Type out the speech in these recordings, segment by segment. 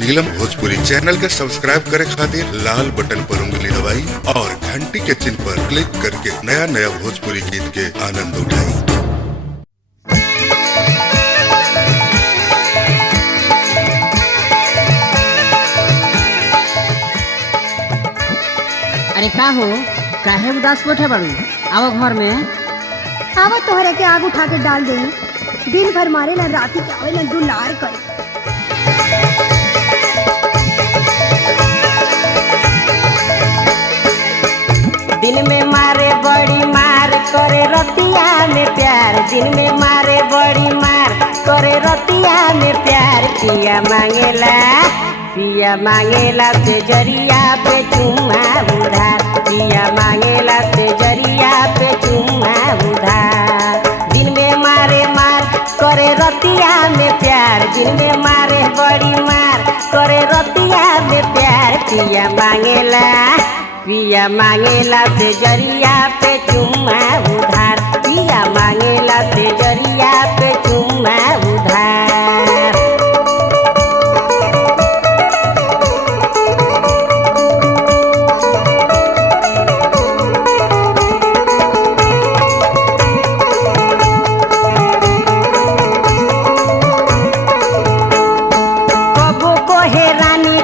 नीलम Bhojpuri channel के subscribe करे खातिर लाल बटन पर उंगली दबाई और घंटी के चिन्ह पर क्लिक करके नया नया भोजपुरी गीत के आनंद उठाई। अरे का हो, काहे उदास बैठे बाड़ू? आओ घर में। आवा तोहरे के आग उठा के डाल दे। दिन भर मारे ला, राती के आवे ला दुलार करे। दिन में मारे बड़ी मार करे रतिया में प्यार। दिन में मारे बड़ी मार करे रतिया में प्यार। पिया मांगेला से जरिया पे चुम्मा उधार। पिया मांगेला से जरिया पे चुम्मा उधार। दिन में मारे मार करे रतिया में प्यार। दिन में मारे बड़ी मार करे रतिया में प्यार। पिया मांगेला से जरिया पे चुम्मा उधार। पिया मांगेला से जरिया पे चुम्मा उधार।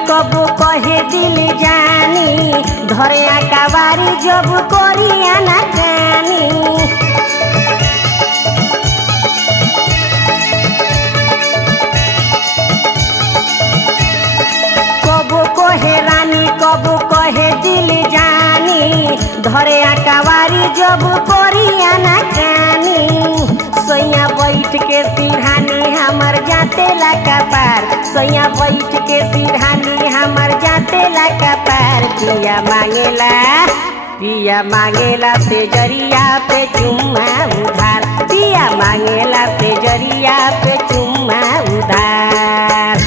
कबो कहे दिल जानी, धरे आकावारी जब करिया ना कानी। कबो कहे रानी, कबो कहे दिल जानी, धरे आकावारी जब करिया ना कानी। सैया बैठ के सिरहानी हमर जाते ला का पार। सैया बैठ के सिरहानी हमर जाते ला का पार। पिया मांगेला से जरिया पे चुम्मा उधार। पिया मांगेला से जरिया पे चुम्मा उधार।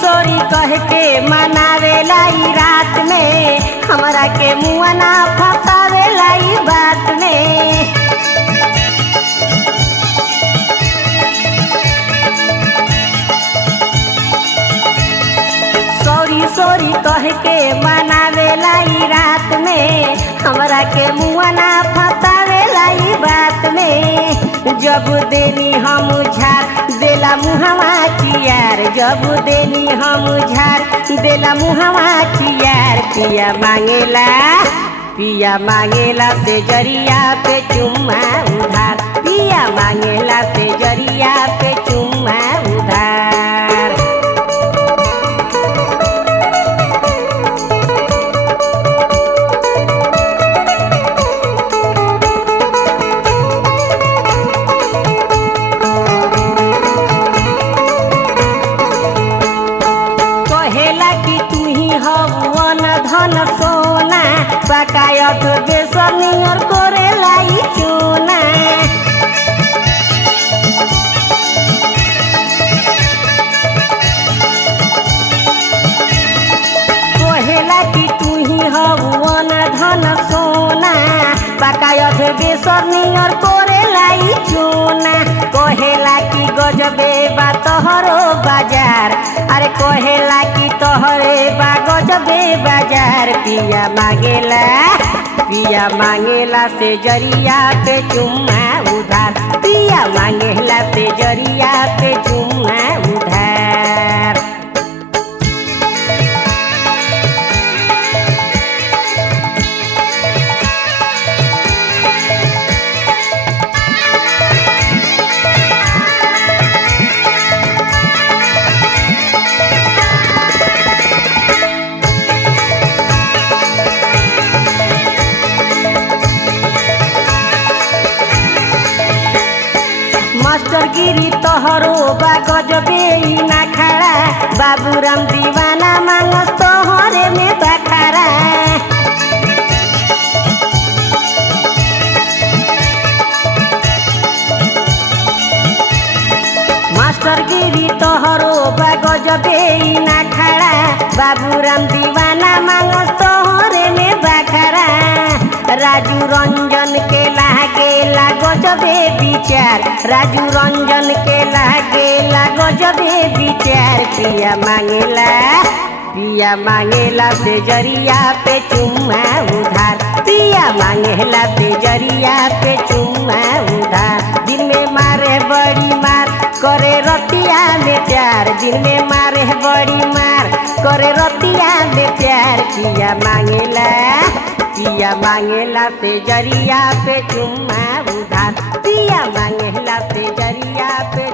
सोरी कह के मनावेला ई रात में, हमरा के मुआ ना फसावेला ई बात में। सोरी कह के मनावेला ई रात में, हमरा के मुआ ना फसावेला ई बात में। जब देनी हम झार देला मुहवा चियार। जब देनी हम झार देला मुहवा चियार। पिया मांगेला से जरिया पे चुम्मा उधार। पिया मांगेला से जरिया पे चुम्मा उधार। धन सोना पकायत बेसनियर करे लाई चूना। कहेला कि तू ही हवन धन सोना पकायत बेसनियर करे लाई चूना। कहेला कि गजबे बा तोहरो बाजार। अरे कहेला कि तोहरे बा गजबे बाजार। पिया मांगेला से जरिया पे चुम्मा उधार। पिया मांगेला से जरिया पे चुम्मा उधार। मास्टर गिरी तोहरो बा गजबे ना खड़ा। बाबूराम दीवाना मांगस तोहरे में बखारा। भीरी तोहरो गजबे ना खड़ा बाबूराम दीवाना मांगस तोहरे में बखरा राजू रंजन के लागे गजबे विचार राजू रंजन के लागे गजबे विचार पिया मांगेला से जरिया पे चुम्मा उधार पिया मांगेला से जरिया पे चुम्मा उधार दिन में मारे बड़ी मार करे रतिया में प्यार दिन में मारे बड़ी मार करे रतिया में प्यार पिया मांगेला से जरिया पे चुम्मा उधार पिया मांगेला से जरिया पे